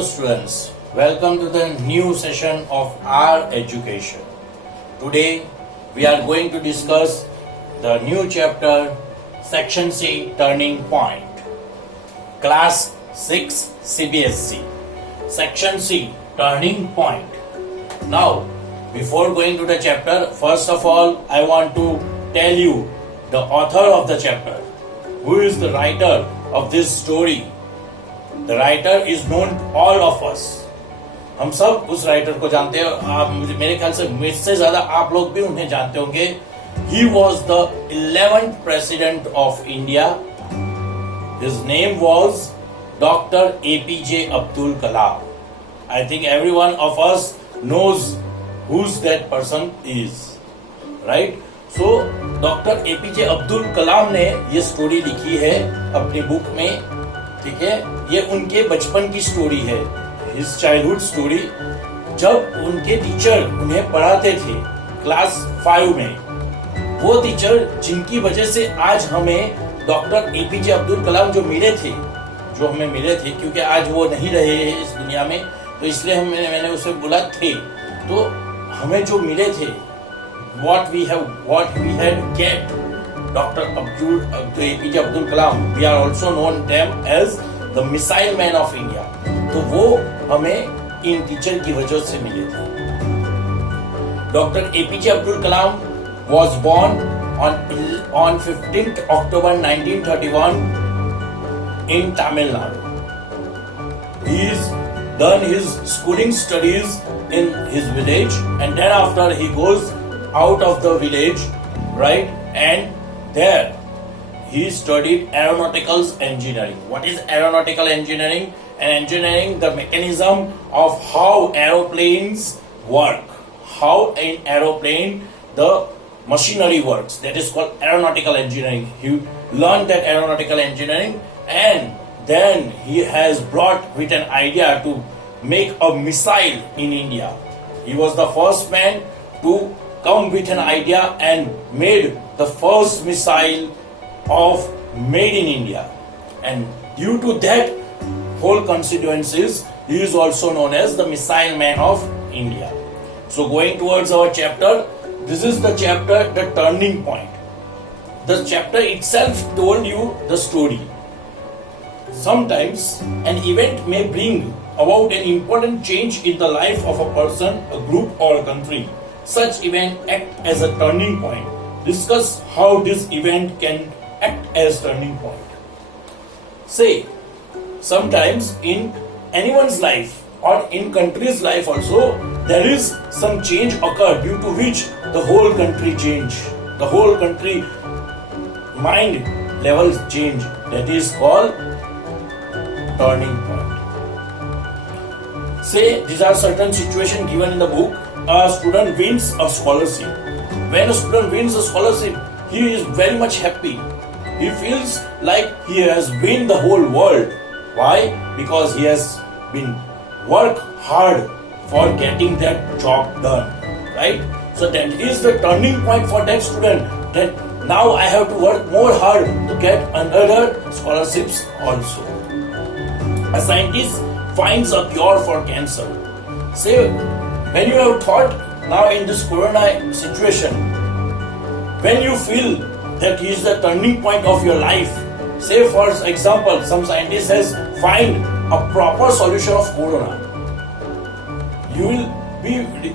Hello students, welcome to the new session of our education. Today we are going to discuss the new chapter Section C Turning Point. Class 6 CBSE. Section C Turning Point. Now before going to the chapter, first of all I want to tell you the author of the chapter. Who is the writer of this story? The writer is known to all of us. हम सब उस writer को जानते हैं. आप मेरे ख्याल से मुझसे ज्यादा आप लोग भी उन्हें जानते होंगे. He was the 11th president of India. His name was Dr. APJ Abdul Kalam. I think every one of us knows who's that person is, right? So Dr. APJ Abdul Kalam ने ये story लिखी है अपनी book में. ठीक है, ये उनके बचपन की स्टोरी है, हिज चाइल्डहुड स्टोरी. जब उनके टीचर उन्हें पढ़ाते थे क्लास 5 में, वो टीचर जिनकी वजह से आज हमें डॉक्टर एपीजे अब्दुल कलाम जो हमें मिले थे, क्योंकि आज वो नहीं रहे इस दुनिया में, तो इसलिए मैंने उसे बोला थे. तो हमें जो मिले थे, what we had get Dr. APJ Abdul Kalam, we are also known them as the missile man of India. तो वो हमें इन टीचर की वजह से मिले थे. Dr. APJ Abdul Kalam was born on 15th October 1931 in Tamil Nadu. He's done his schooling studies in his village, and then after he goes out of the village, right, and there he studied aeronautical engineering. What is aeronautical engineering? Engineering the mechanism of how aeroplanes work, how in aeroplane the machinery works. That is called aeronautical engineering. He learned that aeronautical engineering, and then he has brought with an idea to make a missile in India. He was the first man to come with an idea and made the first missile made in India, and due to that whole consequences, he is also known as the missile man of India. So going towards our chapter, this is the chapter, the turning point. The chapter itself told you the story. Sometimes an event may bring about an important change in the life of a person, a group, or a country. Such event act as a turning point. Discuss how this event can act as turning point. Say, sometimes in anyone's life or in country's life also, there is some change occur due to which the whole country change. The whole country mind levels change. That is called turning point. Say, these are certain situations given in the book. A student wins a scholarship. When a student wins a scholarship, he is very much happy. He feels like he has won the whole world. Why? Because he has been worked hard for getting that job done, right? So that is the turning point for that student, that now I have to work more hard to get another scholarships also. A scientist finds a cure for cancer. Say, when you have thought now in this corona situation, when you feel that is the turning point of your life, say for example, some scientist has find a proper solution of corona,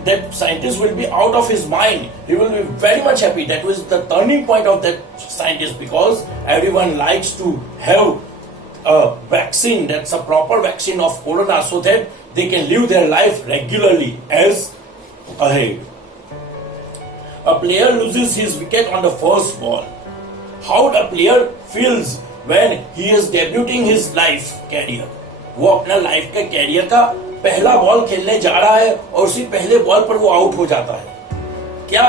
that scientist will be out of his mind. He will be very much happy. That was the turning point of that scientist, because everyone likes to have a vaccine, that's a proper vaccine of corona, so that they can live their life regularly as ahead. A player loses his wicket on the first ball. How the player feels when he is debuting his life career? वो अपना life के career का पहला ball खेलने जा रहा है और उसी पहले बॉल पर वो आउट हो जाता है. क्या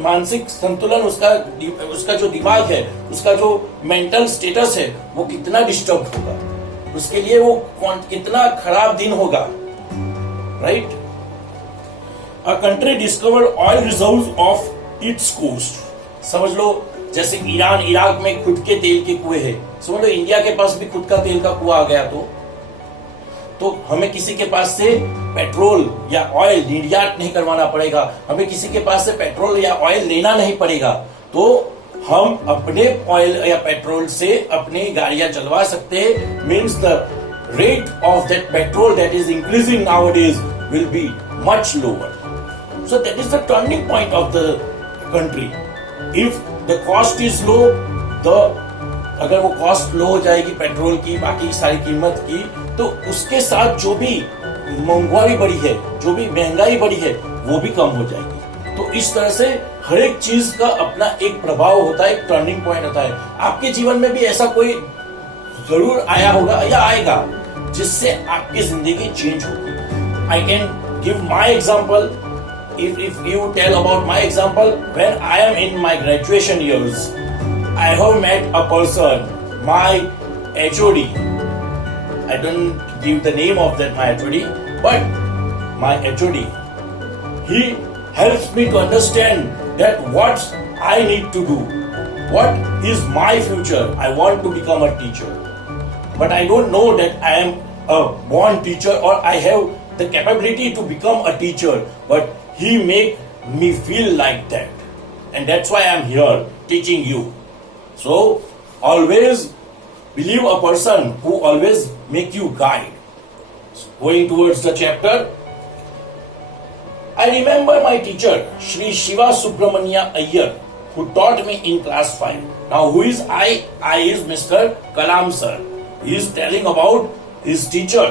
मानसिक संतुलन उसका जो दिमाग है, उसका जो मेंटल स्टेटस है, वो कितना डिस्टर्ब होगा, उसके लिए वो कितना खराब दिन होगा, right? A country discovered oil reserves off its coast. समझ लो जैसे ईरान, इराक में खुद के तेल के कुएं हैं, समझ लो इंडिया के पास भी खुद का तेल का कुआं आ गया तो हमें किसी के पास से पेट्रोल या ऑयल निर्यात नहीं करवाना पड़ेगा, हमें किसी के पास से पेट्रोल या ऑयल लेना नहीं पड़ेगा, तो हम अपने ऑयल या पेट्रोल से अपनी गाड़ियां चलवा सकते हैं। Means the rate of that petrol that is increasing nowadays will be much lower. So that is the turning point of the country. If the cost is low, अगर वो कॉस्ट लो हो जाएगी पेट्रोल की, बाकी सारी कीमत की, तो उसके साथ जो भी महंगाई बढ़ी है, जो भी महंगाई बढ़ी है, वो भी कम हो जाएगी। तो इस तरह से हर एक चीज का अपना एक प्रभाव होता है, एक टर्निंग पॉइंट होता है। आपके जीवन में भी ऐसा कोई जरूर आया होगा या आएगा जिससे आपकी जिंदगी चेंज होगी। I can give my example. If you tell about my example, when I am in my graduation years, I have met a person, my HOD. I don't give the name of that my HOD, but my HOD. He helps me to understand that what I need to do, what is my future. I want to become a teacher, but I don't know that I am a born teacher or I have the capability to become a teacher, but he make me feel like that, and that's why I'm here teaching you. So always believe a person who always make you guide. Going towards the chapter, I remember my teacher Shri Shiva Subramania Iyer, who taught me in class 5. Now who is I? I is Mr. Kalam sir. He is telling about his teacher.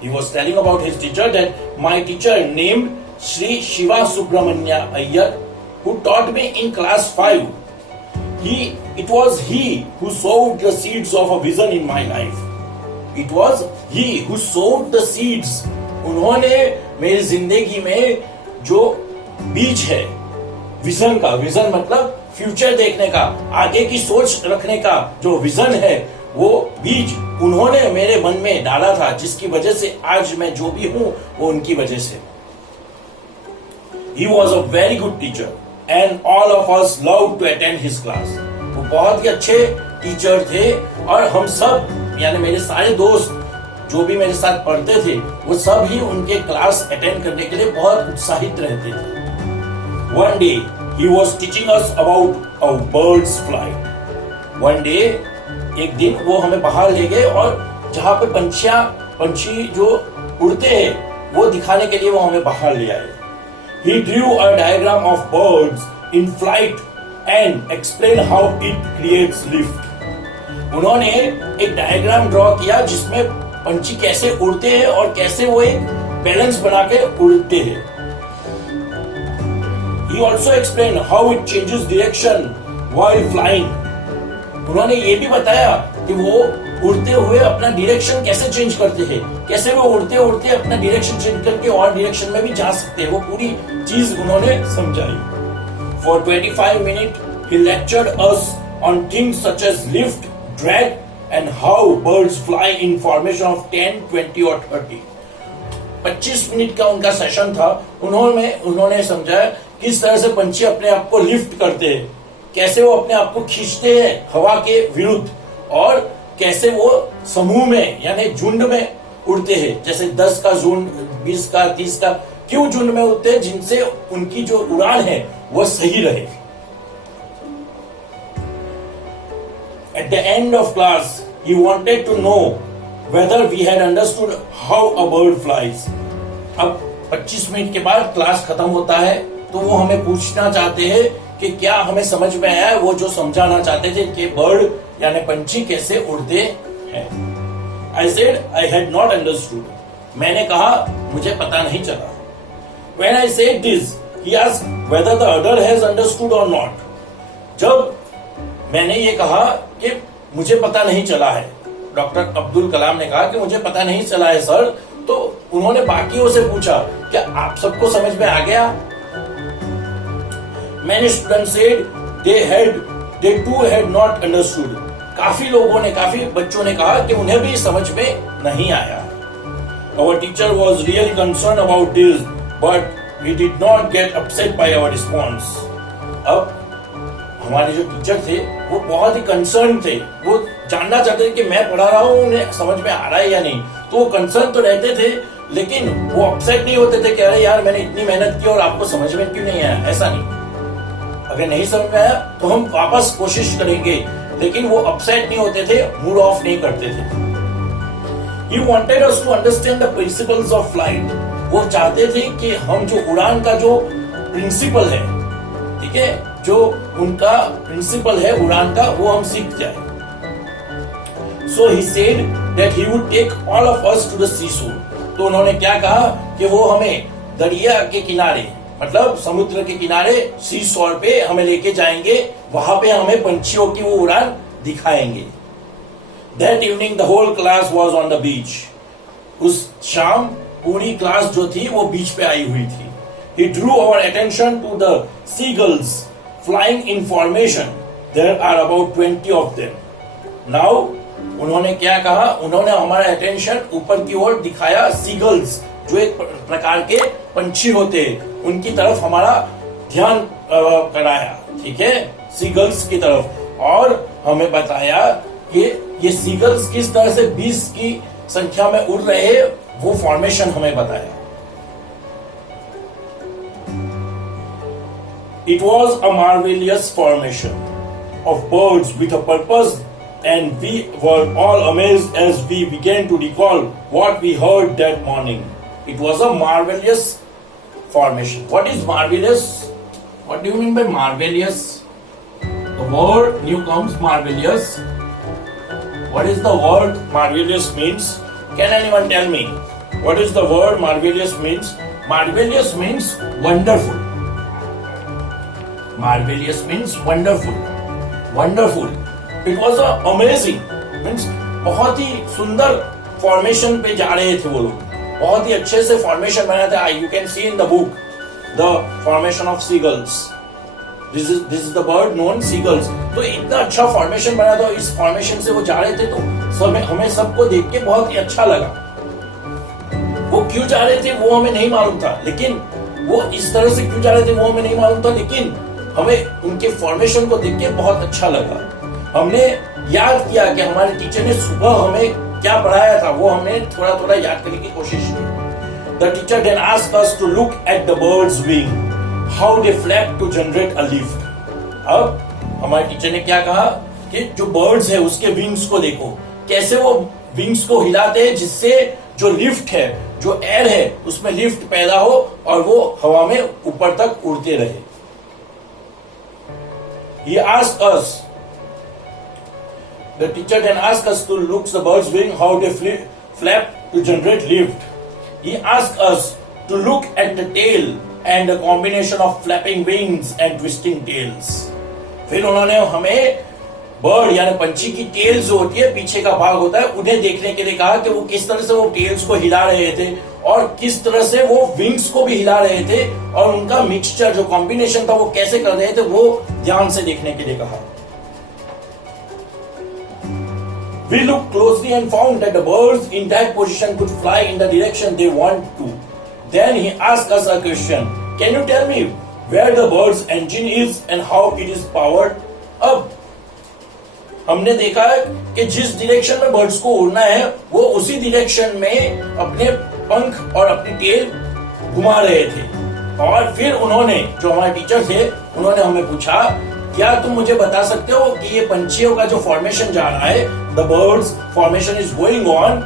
He was telling about his teacher that my teacher named Shri Shiva Subramania Iyer, who taught me in class 5. It was he who sowed the seeds of a vision in my life. It was he who sowed the seeds. उन्होंने मेरी जिंदगी में जो बीज है vision का, vision मतलब future देखने का, आगे की सोच रखने का जो विजन है, वो बीज उन्होंने मेरे मन में डाला था, जिसकी वजह से आज मैं जो भी हूं वो उनकी वजह से। He was a very good teacher and all of us loved to attend his class. वो बहुत ही अच्छे टीचर थे और हम सब यानी मेरे सारे दोस्त जो भी मेरे साथ पढ़ते थे वो सब ही उनके क्लास अटेंड करने के लिए बहुत उत्साहित रहते थे। One day he was teaching us about a bird's flight. One day एक दिन वो हमें बाहर ले गए और जहाँ पे पंछी जो उड़ते हैं वो दिखाने के लिए वो हमें बाहर ले आए। He drew a diagram of birds in flight and explained how it creates lift. उन्होंने एक डायग्राम ड्रॉ किया जिसमें पंछी कैसे उड़ते हैं और कैसे वो एक बैलेंस बना के उड़ते हैं। He also explained how it changes direction while flying. उन्होंने ये भी बताया कि वो उड़ते हुए अपना डायरेक्शन कैसे चेंज करते हैं, कैसे वो उड़ते उड़ते अपना डायरेक्शन चेंज करके और डायरेक्शन में भी जा सकते हैं, वो पूरी चीज उन्होंने समझाई। For 25 minutes he lectured us on things such as lift, drag and how birds fly in formation of 10, 20 और 30। 25 मिनट का उनका सेशन था। उन्होंने समझाया किस तरह से पंछी अपने आप को लिफ्ट करते हैं, कैसे वो अपने आप को खींचते हैं हवा के विरुद्ध, और कैसे वो समूह में यानी झुंड में उड़ते हैं। जैसे 10 का झुंड, 20 का, 30 का, क्यों झुंड में उड़ते हैं? जिनसे उनकी जो उड़ान है वो सही रहे। At the end of class, he wanted to know whether we had understood how a bird flies. अब 25 मिनट के बाद क्लास खत्म होता है तो वो हमें पूछना चाहते हैं कि क्या हमें समझ में आया वो जो समझाना चाहते थे कि बर्ड यानी पंछी कैसे उड़ते हैं। I said I had not understood. मैंने कहा मुझे पता नहीं चला। When I said this, he asked whether the other has understood or not. जब मैंने ये कहा कि मुझे पता नहीं चला है, डॉक्टर अब्दुल कलाम ने कहा कि मुझे पता नहीं चला है सर, तो उन्होंने बाकियों से पूछा क्या आप सबको समझ में आ गया? Many students said they too had not understood. काफी लोगों ने, काफी बच्चों ने कहा कि उन्हें भी समझ में नहीं आया। Our teacher was really concerned about this, but he did not get upset by our response. अब हमारे जो टीचर थे वो बहुत ही कंसर्न थे, वो जानना चाहते थे कि मैं पढ़ा रहा हूँ उन्हें समझ में आ रहा है या नहीं, तो वो कंसर्न तो रहते थे, लेकिन वो अपसेट नहीं होते थे कि अरे यार मैंने इतनी मेहनत की और आपको समझ में क्यों नहीं आया। ऐसा नहीं, अगर नहीं समझ में आया तो हम वापस कोशिश करेंगे, लेकिन वो अपसेट नहीं होते थे, मूड ऑफ नहीं करते थे। He wanted us to understand the principles of flight. वो चाहते थे कि हम जो उड़ान का जो प्रिंसिपल है, ठीक है, जो उनका प्रिंसिपल है उड़ान का, वो हम सीख जाए। So he said that he would take all of us to the seashore. तो उन्होंने क्या कहा कि वो हमें दरिया के किनारे, मतलब समुद्र के किनारे, सी शोर पे हमें लेके जाएंगे, वहां पे हमें पंछियों की वो उड़ान दिखाएंगे। That evening the whole class was on the beach. उस शाम पूरी क्लास जो थी वो बीच पे आई हुई थी। He drew our attention to the seagulls flying in formation. There are about 20 of them. Now उन्होंने क्या कहा, उन्होंने हमारा अटेंशन ऊपर की ओर दिखाया, सीगल्स जो एक प्रकार के पंछी होते हैं उनकी तरफ हमारा ध्यान कराया, ठीक है, सीगल्स की तरफ, और हमें बताया कि ये सीगल्स किस तरह से 20 की संख्या में उड़ रहे हैं, वो फॉर्मेशन हमें बताया। It was a marvelous formation of birds with a purpose, and we were all amazed as we began to recall what we heard that morning. It was a marvelous formation. What is marvelous? What do you mean by marvelous? The word new comes marvelous. What is the word marvelous means? Can anyone tell me what is the word marvelous means? Marvelous means wonderful. Marvelous means wonderful. Wonderful. It was a amazing, means बहुत ही सुंदर formation पे जा रहे थे वो लोग, बहुत ही अच्छे से फॉर्मेशन बनाया था। You can see in the book the formation of seagulls. This is the bird known seagulls. तो इतना अच्छा फॉर्मेशन बना था, इस फॉर्मेशन से वो जा रहे थे, तो हमें सबको देख के बहुत ही अच्छा लगा। वो क्यों जा रहे थे वो हमें नहीं मालूम था, लेकिन वो इस तरह से क्यों जा रहे थे वो हमें नहीं मालूम था, लेकिन हमें उनके फॉर्मेशन को देख के बहुत अच्छा लगा। हमने याद किया कि हमारे टीचर ने सुबह हमें क्या पढ़ाया था, वो हमने थोड़ा थोड़ा याद करने की कोशिश की। The teacher then asked us to look at the bird's wing, how they flap to generate a lift. अब हमारे टीचर ने क्या कहा कि जो बर्ड्स है उसके विंग्स को देखो, कैसे वो विंग्स को हिलाते हैं, जिससे जो लिफ्ट है, जो एयर है, उसमें लिफ्ट पैदा हो और वो हवा में ऊपर तक उड़ते रहे। He asked us, the teacher then asked us to look the bird's wing, how they flap to generate lift. He asked us to look at the tail and the combination of flapping wings and twisting tails. फिर उन्होंने हमें bird यानी पंछी की tell जो होती है, पीछे का भाग होता है, उन्हें देखने के लिए कहा कि वो किस तरह से वो टेल्स को हिला रहे थे और किस तरह से वो विंग्स को भी हिला रहे थे, और उनका मिक्सचर जो कॉम्बिनेशन था वो कैसे कर रहे थे, वो ध्यान से देखने के लिए कहा। We looked closely and found that the birds in that position could fly in the direction they want to. Then he asked us a question. Can you tell me where the bird's engine is and how it is powered? अब हमने देखा कि जिस direction में birds को उड़ना है, वो उसी डायरेक्शन में अपने पंख और अपनी टेल घुमा रहे थे। और फिर उन्होंने, जो हमारे टीचर थे, उन्होंने हमें पूछा, क्या तुम मुझे बता सकते हो कि ये पंछियों का जो फॉर्मेशन जा रहा है, the birds formation is going on,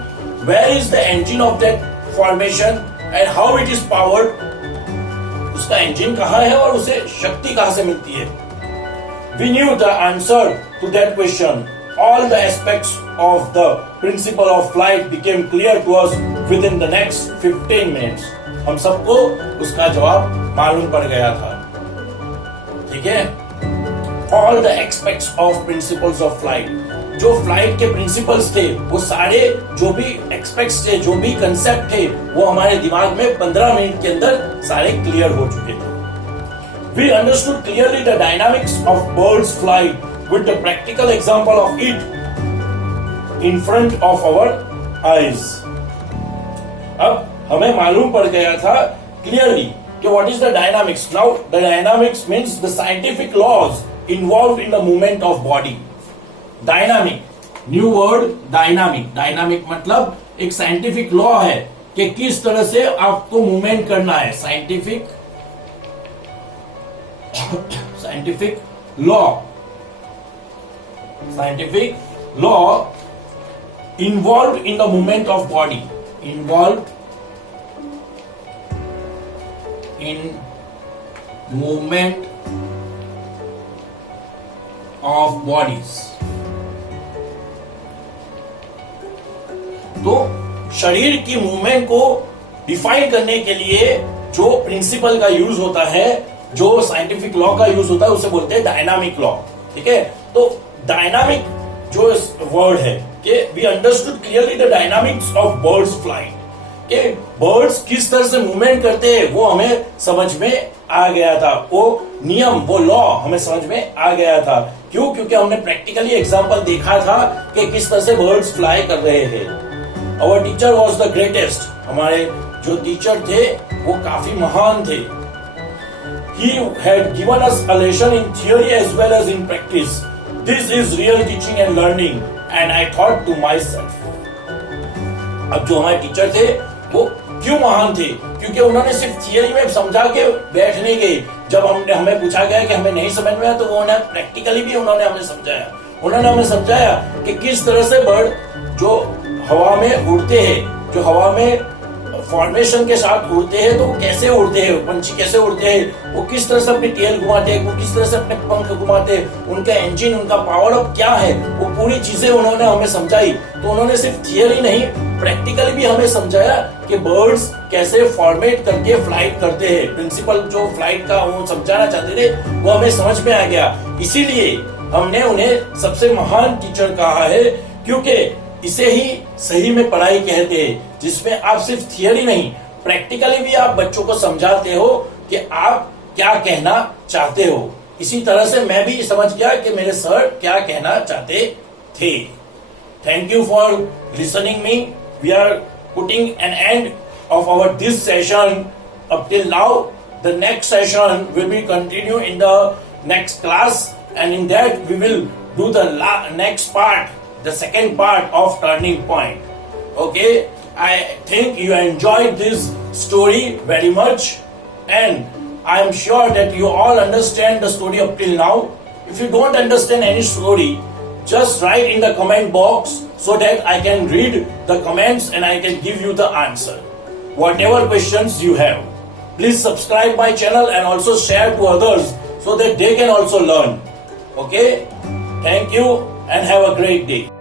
where is the engine of that formation and how it is powered? उसका इंजन कहाँ है और उसे शक्ति कहाँ से मिलती है? We knew the answer to that question. All the aspects of the principle of flight became clear to us within the next 15 minutes. हम सबको उसका जवाब मालूम पड़ गया था, ठीक है? All the aspects of principles of flight. जो फ्लाइट के प्रिंसिपल्स थे, वो सारे जो भी एक्सपेक्ट्स थे, जो भी कंसेप्ट थे, वो हमारे दिमाग में 15 मिनट के अंदर सारे क्लियर हो चुके थे। We understood clearly the dynamics of birds' flight with the practical example of it in front of our eyes. अब हमें मालूम पड़ गया था clearly कि what is the dynamics. Now the dynamics means the scientific laws involved in the movement of body. Dynamic, new word dynamic. Dynamic मतलब एक scientific law है कि किस तरह से आपको मूवमेंट करना है. Scientific law involved in the movement of body, involved in movement of bodies. तो शरीर की मूवमेंट को डिफाइन करने के लिए जो प्रिंसिपल का यूज होता है, जो साइंटिफिक लॉ का यूज होता है, उसे बोलते हैं डायनामिक लॉ. ठीक है, तो डायनामिक जो वर्ड है कि we understood clearly the dynamics of birds flight, कि बर्ड्स किस तरह से मूवमेंट करते हैं वो हमें समझ में आ गया था. वो नियम, वो लॉ हमें समझ में आ गया था. क्यों? क्योंकि हमने प्रैक्टिकली एग्जांपल देखा था कि किस तरह से बर्ड्स फ्लाई कर रहे हैं. Our teacher was the greatest. हमारे जो टीचर थे वो काफी महान थे. He had given us a lesson in theory as well as in practice. This is real teaching and learning. And I thought to myself. अब जो हमारे टीचर थे वो क्यों महान थे? क्योंकि उन्होंने सिर्फ थियरी में समझा के बैठ नहीं गए. जब हमें पूछा गया कि हमें नहीं समझ में आया तो उन्होंने प्रैक्टिकली भी उन्होंने हमें समझाया. उन्होंने हमें समझाया कि किस तरह से बर्ड जो हवा में उड़ते हैं, जो हवा में फॉर्मेशन के साथ उड़ते हैं, तो वो कैसे उड़ते हैं, पंछी कैसे उड़ते हैं, वो किस तरह से अपनी टेल घुमाते हैं, वो किस तरह से अपने पंख घुमाते हैं, उनका इंजन, उनका पावर अप क्या है, वो पूरी चीजें उन्होंने हमें समझाई. तो उन्होंने सिर्फ थियरी नहीं, प्रैक्टिकली भी हमें समझाया कि बर्ड्स कैसे फॉर्मेट करके फ्लाइट करते हैं. प्रिंसिपल जो फ्लाइट का वो समझाना चाहते थे वो हमें समझ में आ गया. इसीलिए हमने उन्हें सबसे महान टीचर कहा है, क्योंकि इसे ही सही में पढ़ाई कहते हैं, जिसमें आप सिर्फ थियरी नहीं, प्रैक्टिकली भी आप बच्चों को समझाते हो कि आप क्या कहना चाहते हो. इसी तरह से मैं भी समझ गया कि मेरे सर क्या कहना चाहते थे. Thank you for listening me. We are putting an end of our this session up till now. The next session will be continue in the next class, and in that we will do the next part, the second part of Turning Point. Okay, I think you enjoyed this story very much, and I am sure that you all understand the story up till now. If you don't understand any story, just write in the comment box so that I can read the comments and I can give you the answer. Whatever questions you have, please subscribe my channel and also share to others so that they can also learn. Okay, thank you and have a great day.